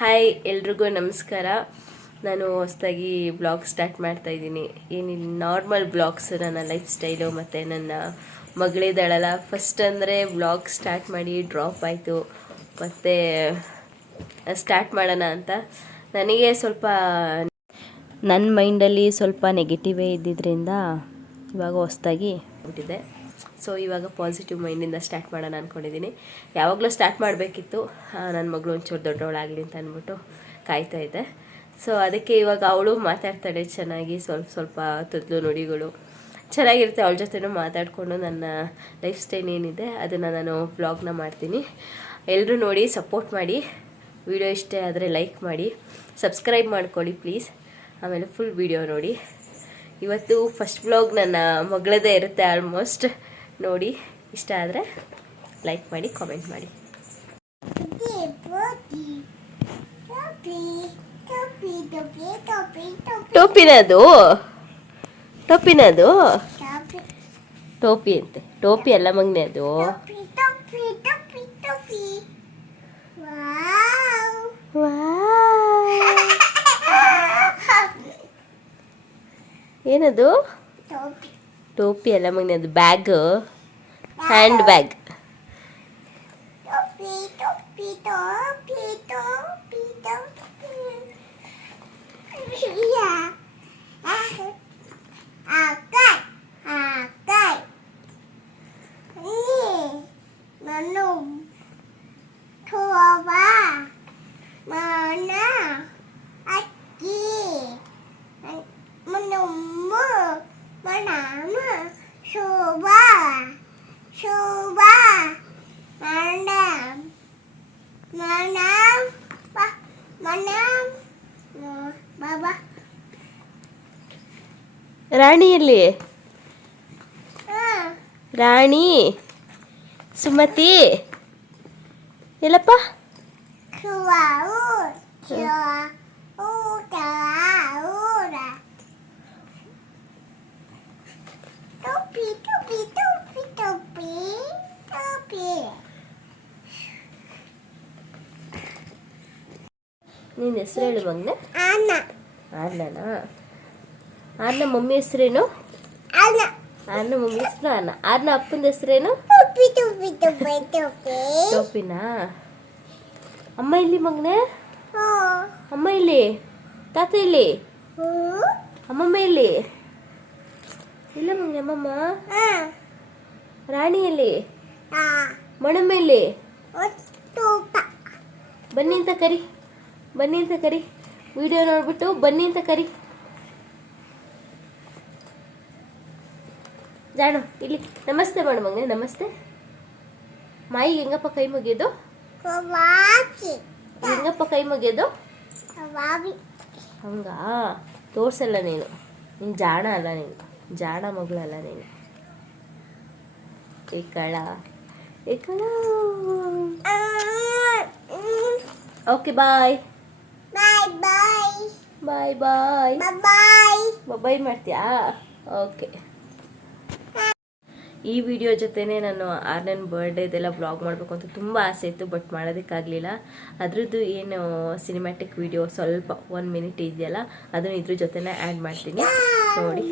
Hi ಎಲ್ರಿಗೂ ನಮಸ್ಕಾರ. ನಾನು ಹೊಸದಾಗಿ ಬ್ಲಾಗ್ ಸ್ಟಾರ್ಟ್ ಮಾಡ್ತಾ ಇದ್ದೀನಿ. ಏನಿಲ್ಲ ನಾರ್ಮಲ್ ಬ್ಲಾಗ್ಸ್ ನನ್ನ ಲೈಫ್ ಸ್ಟೈಲು ಮತ್ತು ನನ್ನ ಮಗಳಿದ್ದಾಳಲ್ಲ. ಫಸ್ಟ್ ಅಂದರೆ ಬ್ಲಾಗ್ ಸ್ಟಾರ್ಟ್ ಮಾಡಿ ಡ್ರಾಪ್ ಆಯಿತು. ಮತ್ತು ಸ್ಟಾರ್ಟ್ ಮಾಡೋಣ ಅಂತ. ನನಗೆ ಸ್ವಲ್ಪ ನನ್ನ ಮೈಂಡಲ್ಲಿ ಸ್ವಲ್ಪ ನೆಗೆಟಿವೇ ಇದ್ದಿದ್ದರಿಂದ ಇವಾಗ ಹೊಸ್ದಾಗಿ ಬಿಟ್ಟಿದೆ ಸೊ ಇವಾಗ ಪಾಸಿಟಿವ್ ಮೈಂಡಿಂದ ಸ್ಟಾರ್ಟ್ ಮಾಡೋಣ ಅಂದ್ಕೊಂಡಿದ್ದೀನಿ ಯಾವಾಗಲೂ ಸ್ಟಾರ್ಟ್ ಮಾಡಬೇಕಿತ್ತು. ನನ್ನ ಮಗಳು ಒಂಚೂರು ದೊಡ್ಡವಳಾಗಲಿ ಅಂತ ಅಂದ್ಬಿಟ್ಟು ಕಾಯ್ತಾ ಇದ್ದೆ. ಸೊ ಅದಕ್ಕೆ ಇವಾಗ ಅವಳು ಮಾತಾಡ್ತಾಳೆ ಚೆನ್ನಾಗಿ. ಸ್ವಲ್ಪ ಸ್ವಲ್ಪ ತುದ್ಲು ನುಡಿಗಳು ಚೆನ್ನಾಗಿರುತ್ತೆ. ಅವಳ ಜೊತೆನೂ ಮಾತಾಡಿಕೊಂಡು ನನ್ನ ಲೈಫ್ ಸ್ಟೈಲ್ ಏನಿದೆ, ಅದನ್ನು ನಾನು ಬ್ಲಾಗ್ನ ಮಾಡ್ತೀನಿ. ಎಲ್ಲರೂ ನೋಡಿ ಸಪೋರ್ಟ್ ಮಾಡಿ. ವಿಡಿಯೋ ಇಷ್ಟೇ ಆದರೆ ಲೈಕ್ ಮಾಡಿ. ಸಬ್ಸ್ಕ್ರೈಬ್ ಮಾಡ್ಕೊಳ್ಳಿ ಪ್ಲೀಸ್ ಆಮೇಲೆ ಫುಲ್ ವಿಡಿಯೋ ನೋಡಿ. ಇವತ್ತು ಫಸ್ಟ್ ವ್ಲಾಗ್ ನನ್ನ ಮಗಳದೇ ಇರುತ್ತೆ ಆಲ್ಮೋಸ್ಟ್ ನೋಡಿ, ಇಷ್ಟ ಆದರೆ ಲೈಕ್ ಮಾಡಿ ಕಾಮೆಂಟ್ ಮಾಡಿ. ಟೋಪಿನದು? ಟೋಪಿನದು? ಟೋಪಿ ಅಂತೆ. ಟೋಪಿ ಅಲ್ಲ ಮಗ್ನೆ ಅದು ಏನದು? ಟೋಪಿ ಅಲ್ಲ ಮಗ್ನೆ ಅದು ಬ್ಯಾಗ್. ಹ್ಯಾಂಡ್ ಬ್ಯಾಗ್ ನಾನು ಶೋಭ ಶೋಭ ಮನಂ ಮನಂ ಮನಂ ಬಾಬಾ ರಾಣಿಯಲ್ಲಿ ಹಾಂ ರಾಣಿ ಸುಮತಿ ಎಲ್ಲಪ್ಪ ನಿನ್ನ ಹೆಸರು ಹೇಳು ಮಗ್ನೆ ಆರ್ನನಾ? ಆರ್ನ ಮಮ್ಮಿ ಹೆಸರೇನು. ಆರ್ನ. ಮಮ್ಮಿ ಹೆಸರು ಆರ್ನ. ಆರ್ನ ಅಪ್ಪನ ಹೆಸರೇನು. ಟೋಪಿನಾ? ಅಮ್ಮ ಇಲ್ಲಿ ಮಗ್ನೆ? ಅಮ್ಮ ಇಲ್ಲಿ ತಾತ ಇಲ್ಲಿ ಅಮ್ಮಮ್ಮ ಇಲ್ಲಿ ಇಲ್ಲ ಮಗ್ನೆ ಅಮ್ಮಮ್ಮ. ರಾಣಿ ಇಲ್ಲಿ ಮಣಮ್ಮ ಇಲ್ಲಿ. ಬನ್ನಿ ಅಂತ ಕರಿ. ಬನ್ನಿ ಅಂತ ಕರಿ. ವಿಡಿಯೋ ನೋಡ್ಬಿಟ್ಟು ಬನ್ನಿ ಅಂತ ಕರಿ. ಜಾಣ ಇಲ್ಲಿ ನಮಸ್ತೆ ಮೇಡಮ್ ನಮಸ್ತೆ. ಮಾಯಿ ಹೆಂಗಪ್ಪ ಕೈ ಮುಗಿಯೋದು? ಹೆಂಗಪ್ಪ ಕೈ ಮುಗಿಯೋದು? ಹಂಗ ಹಂಗಾ? ತೋರ್ಸಲ್ಲ ನೀನು. ನೀನು ಜಾಣ ಅಲ್ಲ ನೀನು. ಜಾಣ ಮಗಳಲ್ಲ ನೀನು. ಏಕಳ ಏಕಳ. Okay bye bye bye bye bye. Mobile ಮಾಡ್ತೀಯಾ? ಓಕೆ ಈ ವಿಡಿಯೋ ಜೊತೆನೆ ನಾನು ಆರ್ನನ್ ಬರ್ಡೇದೆಲ್ಲ ಬ್ಲಾಗ್ ಮಾಡಬೇಕು ಅಂತ ತುಂಬ ಆಸೆ ಇತ್ತು ಬಟ್ ಮಾಡೋದಕ್ಕಾಗಲಿಲ್ಲ. ಅದರದ್ದು ಏನು ಸಿನಿಮ್ಯಾಟಿಕ್ ವಿಡಿಯೋ ಸ್ವಲ್ಪ ಒನ್ ಮಿನಿಟ್ ಇದೆಯಲ್ಲ ಅದನ್ನು ಇದ್ರ ಜೊತೆನೇ ಆ್ಯಡ್ ಮಾಡ್ತೀನಿ. ನೋಡಿ.